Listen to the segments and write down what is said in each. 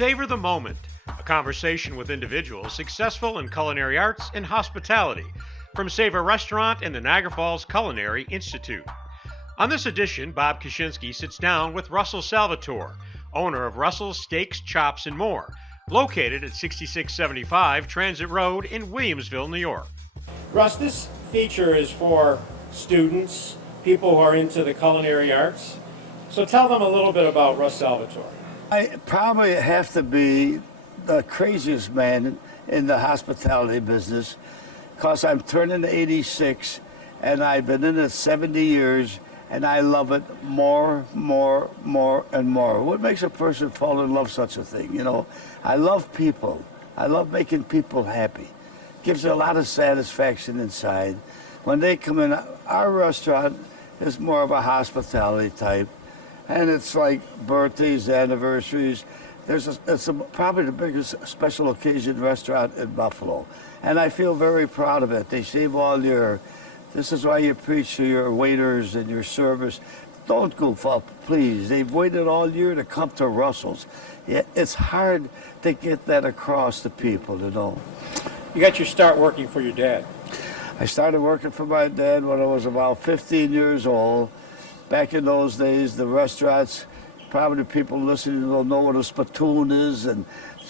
Savor the Moment, a conversation with individuals successful in culinary arts and hospitality from Savor Restaurant and the Niagara Falls Culinary Institute. On this edition, Bob Kaczynski sits down with Russell Salvatore, owner of Russell's Steaks, Chops, and More, located at 6675 Transit Road in Williamsville, New York. Russ, this feature is for students, people who are into the culinary arts. So tell them a little bit about Russ Salvatore. I probably have to be the craziest man in the hospitality business because I'm turning 86 and I've been in it 70 years and I love it more, and more. What makes a person fall in love with such a thing? You know, I love people. I love making people happy. Gives a lot of satisfaction inside. When they come in, our restaurant is more of a hospitality type. And it's like birthdays, anniversaries. It's probably the biggest special occasion restaurant in Buffalo. And I feel very proud of it. They save all this is why you preach to your waiters and your servers. Don't goof up, please. They've waited all year to come to Russell's. Yeah, it's hard to get that across to people, you know. You got your start working for your dad. I started working for my dad when I was about 15 years old. Back in those days, the restaurants, probably people listening will know what a spittoon is, and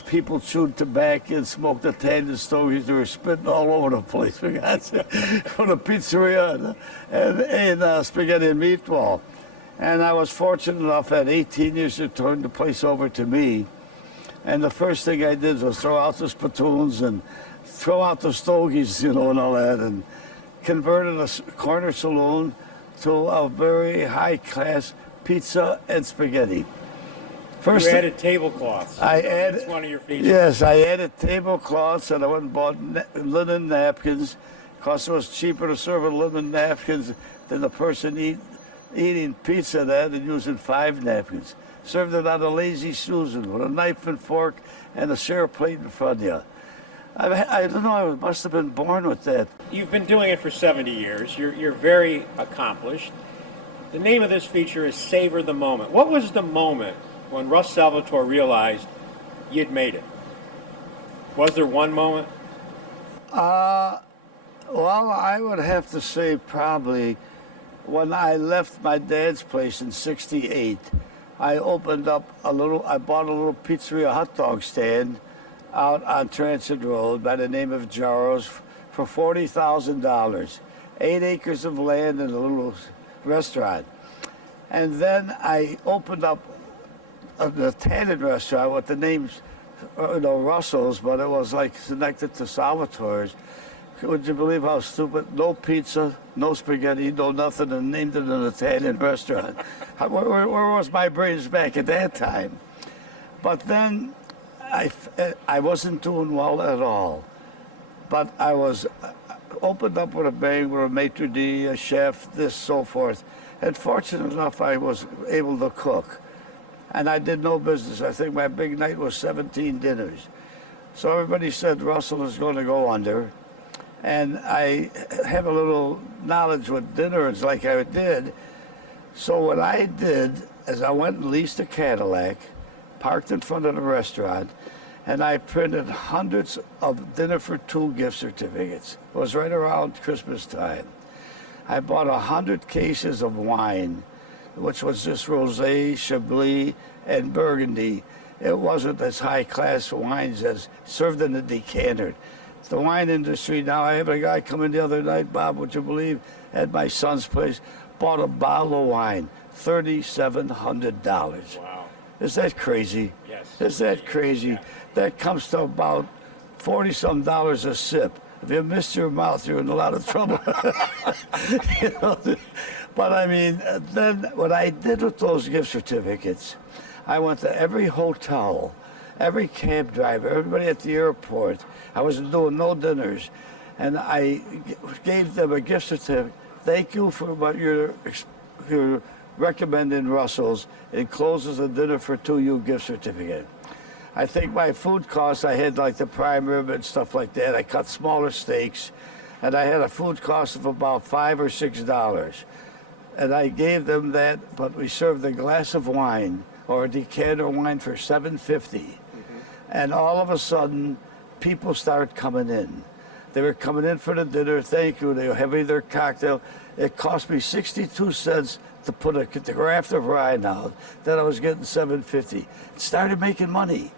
people chewed tobacco and smoked Italian stogies. They were spitting all over the place for the pizzeria and spaghetti and meatball. And I was fortunate enough at 18 years to turn the place over to me. And the first thing I did was throw out the spittoons and throw out the stogies, you know, and all that, and converted a corner saloon to a very high-class pizza and spaghetti. First, you added tablecloths. That's one of your features. Yes, I added tablecloths, and I went and bought linen napkins, because it was cheaper to serve with linen napkins than the person eating pizza and using 5 napkins. Served it on a lazy Susan with a knife and fork and a share plate in front of you. I don't know, I must have been born with that. You've been doing it for 70 years. You're very accomplished. The name of this feature is Savor the Moment. What was the moment when Russ Salvatore realized you'd made it? Was there one moment? Well, I would have to say probably when I left my dad's place in '68, I bought a little pizzeria hot dog stand out on Transit Road by the name of Jarro's for $40,000, 8 acres of land and a little restaurant. And then I opened up an Italian restaurant with the names, Russell's, but it was like connected to Salvatore's. Would you believe how stupid? No pizza, no spaghetti, no nothing, and named it an Italian restaurant. Where was my brains back at that time? But then I wasn't doing well at all, but I was opened up with a bang with a maitre d', a chef, this, so forth. And fortunate enough, I was able to cook. And I did no business. I think my big night was 17 dinners. So everybody said Russell is going to go under. And I have a little knowledge with dinners like I did. So what I did is I went and leased a Cadillac, parked in front of the restaurant, and I printed hundreds of dinner for 2 gift certificates. It was right around Christmas time. I bought 100 cases of wine, which was just rosé, chablis, and burgundy. It wasn't as high-class wines as served in a decanter. The wine industry now, I had a guy come in the other night, Bob, would you believe, at my son's place, bought a bottle of wine, $3,700. Wow. Is that crazy? Yes. Is that crazy? Yeah. That comes to about $40-some a sip. If you miss your mouth, you're in a lot of trouble. You know? But I mean, then what I did with those gift certificates, I went to every hotel, every cab driver, everybody at the airport. I wasn't doing no dinners. And I gave them a gift certificate. Thank you for what you're recommending Russell's. Encloses a dinner for 2 you gift certificate. I think my food costs, I had like the prime rib and stuff like that. I cut smaller steaks, and I had a food cost of about $5 or $6. And I gave them that, but we served a glass of wine or a decanter of wine for $7.50. And all of a sudden, people started coming in. They were coming in for the dinner, thank you, they were having their cocktail. It cost me 62 cents to put a graft of wine out. Then I was getting $7.50. Started making money.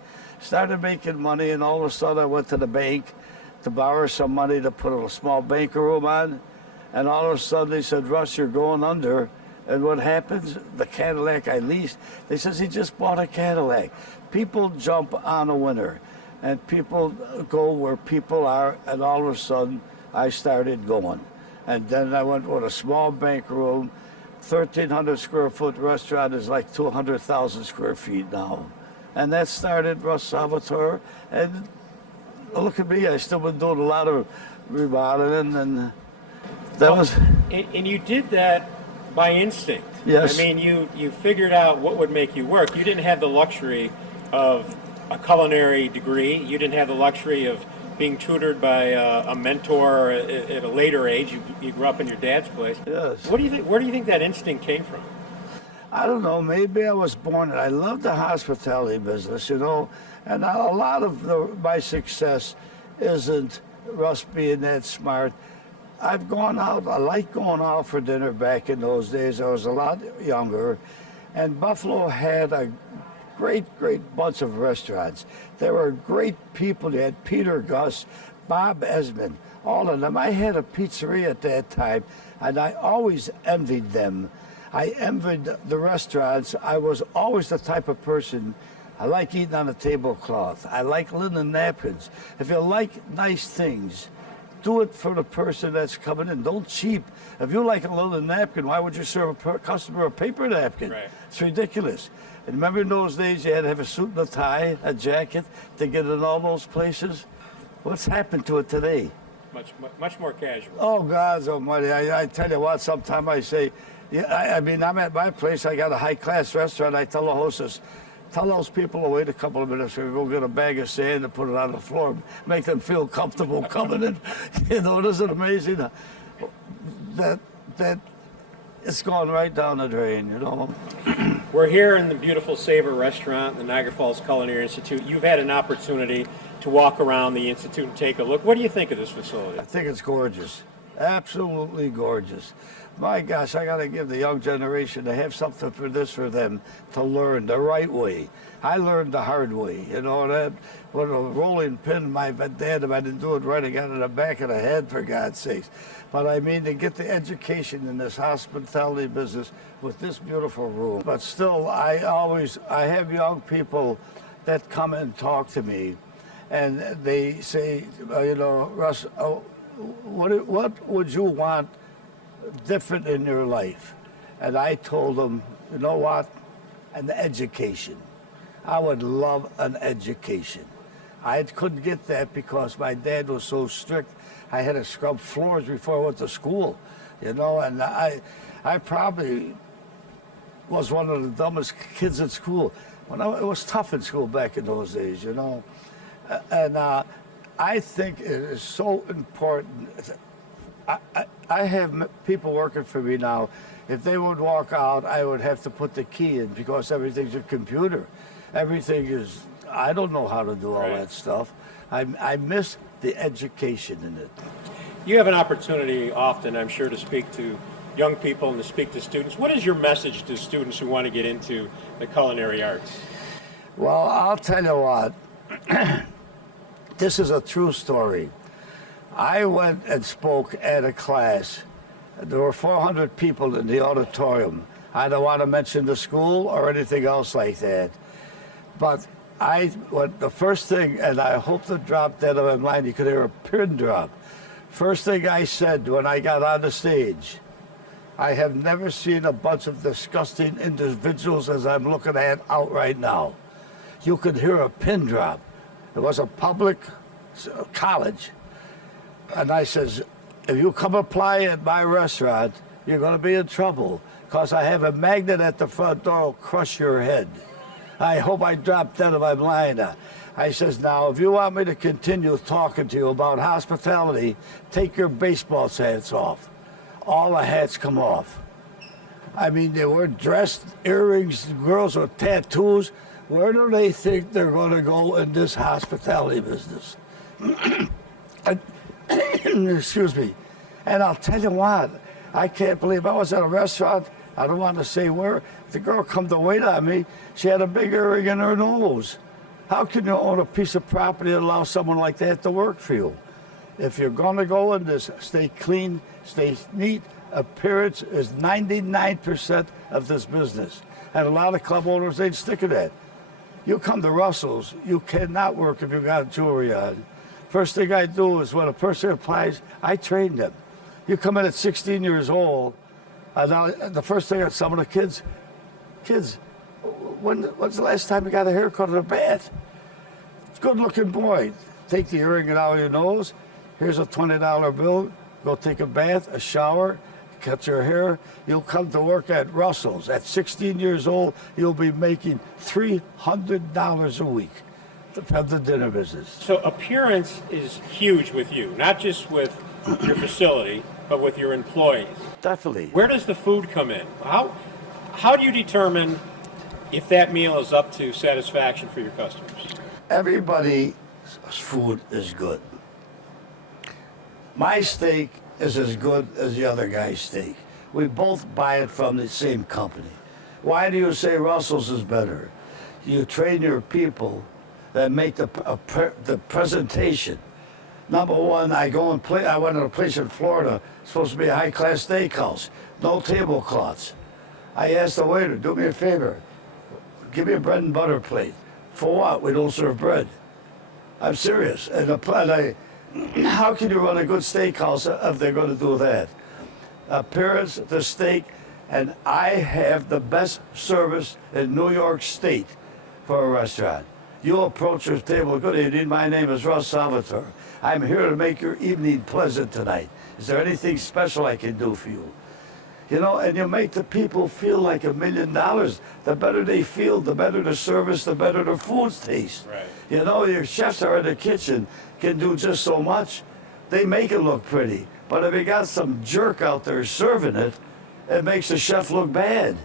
And all of a sudden I went to the bank to borrow some money to put a small banker room on. And all of a sudden they said, Russ, you're going under. And what happens? The Cadillac I leased, they says he just bought a Cadillac. People jump on a winner, and people go where people are, and all of a sudden I started going. And then I went with a small bank room, 1,300 square foot restaurant is like 200,000 square feet now. And that started Russ Salvatore, and look at me, I still been doing a lot of remodeling, and that was... And you did that by instinct. Yes. I mean, you figured out what would make you work. You didn't have the luxury of a culinary degree. You didn't have the luxury of being tutored by a mentor at a later age. You grew up in your dad's place. Yes. What do you think? Where do you think that instinct came from? I don't know, maybe I was born, I love the hospitality business, you know, and a lot of my success isn't Russ being that smart. I've gone out, I like going out for dinner back in those days. I was a lot younger, and Buffalo had a great bunch of restaurants. There were great people. You had Peter Gus, Bob Esmond, all of them. I had a pizzeria at that time, and I always envied them. I envied the restaurants. I was always the type of person, I like eating on a tablecloth. I like linen napkins. If you like nice things, do it for the person that's coming in. Don't cheap. If you like a linen napkin, why would you serve a customer a paper napkin? Right. It's ridiculous. And remember in those days you had to have a suit and a tie, a jacket to get in all those places? What's happened to it today? Much more casual. Oh, God almighty. I tell you what, sometimes I say, yeah, I mean, I'm at my place, I got a high-class restaurant, I tell the hostess, tell those people to wait a couple of minutes, we're going to go get a bag of sand and put it on the floor, make them feel comfortable coming in. You know, isn't it amazing? That it's gone right down the drain, you know. We're here in the beautiful Savor restaurant, the Niagara Falls Culinary Institute. You've had an opportunity to walk around the Institute and take a look. What do you think of this facility? I think it's gorgeous. Absolutely gorgeous. My gosh, I got to give the young generation to have something for them to learn the right way. I learned the hard way, you know, that with a rolling pin, my dad, if I didn't do it right, I got in the back of the head, for God's sakes. But I mean, to get the education in this hospitality business with this beautiful room. But still, I have young people that come and talk to me, and they say, you know, Russ, what would you want different in your life? And I told them, you know what, an education. I would love an education. I couldn't get that because my dad was so strict. I had to scrub floors before I went to school, you know, and I probably was one of the dumbest kids at school. It was tough in school back in those days, you know. And I think it is so important. I have people working for me now. If they would walk out, I would have to put the key in because everything's a computer. Everything is, I don't know how to do all that stuff. I miss the education in it. You have an opportunity often, I'm sure, to speak to young people and to speak to students. What is your message to students who want to get into the culinary arts? Well, I'll tell you what. This is a true story. I went and spoke at a class. There were 400 people in the auditorium. I don't want to mention the school or anything else like that. But the first thing, and I hope to drop that on my mind, you could hear a pin drop. First thing I said when I got on the stage, I have never seen a bunch of disgusting individuals as I'm looking at out right now. You could hear a pin drop. It was a public college. And I says, if you come apply at my restaurant, you're going to be in trouble because I have a magnet at the front door will crush your head. I hope I dropped that on my mind. I says, now, if you want me to continue talking to you about hospitality, take your baseball hats off. All the hats come off. I mean, they were dressed, earrings, girls with tattoos. Where do they think they're going to go in this hospitality business? Excuse me. And I'll tell you what, I can't believe I was at a restaurant, I don't want to say where, the girl come to wait on me, she had a big earring in her nose. How can you own a piece of property and allow someone like that to work for you? If you're going to go in this, stay clean, stay neat. Appearance is 99% of this business. And a lot of club owners, they'd stick to that. You come to Russell's, you cannot work if you got jewelry on. First thing I do is when a person applies, I train them. You come in at 16 years old, and now the first thing some of the kids, when's the last time you got a haircut or a bath? Good looking boy. Take the earring out of your nose. Here's a $20 bill. Go take a bath, a shower, cut your hair. You'll come to work at Russell's. At 16 years old, you'll be making $300 a week from the dinner business. So appearance is huge with you, not just with your facility, but with your employees. Definitely. Where does the food come in? How do you determine if that meal is up to satisfaction for your customers? Everybody's food is good. My steak is as good as the other guy's steak. We both buy it from the same company. Why do you say Russell's is better? You train your people that make the presentation. Number one, I went to a place in Florida, supposed to be a high-class steakhouse, no tablecloths. I asked the waiter, do me a favor, give me a bread and butter plate. For what? We don't serve bread. I'm serious. How can you run a good steakhouse if they're going to do that? Appearance, the steak, and I have the best service in New York State for a restaurant. You approach your table, good evening, my name is Russ Salvatore. I'm here to make your evening pleasant tonight. Is there anything special I can do for you? You know, and you make the people feel like $1 million. The better they feel, the better the service, the better the foods taste. Right. You know, your chefs are in the kitchen, can do just so much. They make it look pretty. But if you got some jerk out there serving it, it makes the chef look bad.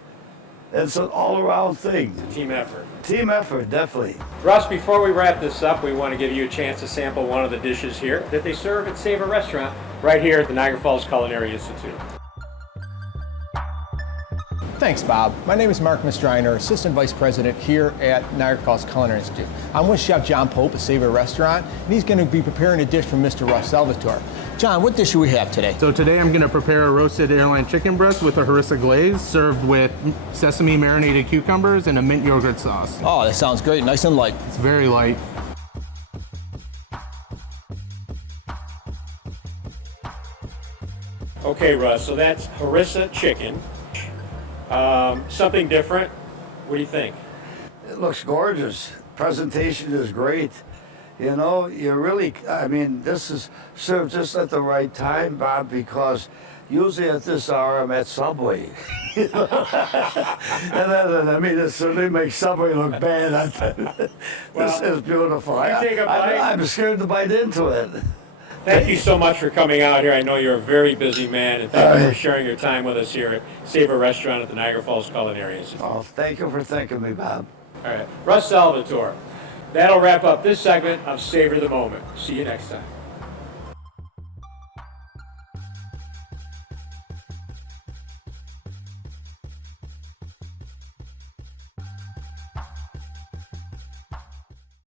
It's an all-around thing. Team effort. Team effort, definitely. Russ, before we wrap this up, we want to give you a chance to sample one of the dishes here that they serve at Savor Restaurant right here at the Niagara Falls Culinary Institute. Thanks, Bob. My name is Mark Mistriner, Assistant Vice President here at Niagara Falls Culinary Institute. I'm with Chef John Pope at Savor Restaurant, and he's going to be preparing a dish from Mr. Russ Salvatore. John, what dish do we have today? So today I'm going to prepare a roasted airline chicken breast with a harissa glaze, served with sesame marinated cucumbers and a mint yogurt sauce. Oh, that sounds great. Nice and light. It's very light. Okay, Russ, so that's harissa chicken. Something different. What do you think? It looks gorgeous. Presentation is great. You know, this is served just at the right time, Bob, because usually at this hour I'm at Subway. You know? It certainly makes Subway look bad. This is beautiful. I'm scared to bite into it. Thank you so much for coming out here. I know you're a very busy man, and thank you for sharing your time with us here at Savor Restaurant at the Niagara Falls Culinary Institute. Oh, thank you for thanking me, Bob. All right, Russ Salvatore. That'll wrap up this segment of Savor the Moment. See you next time.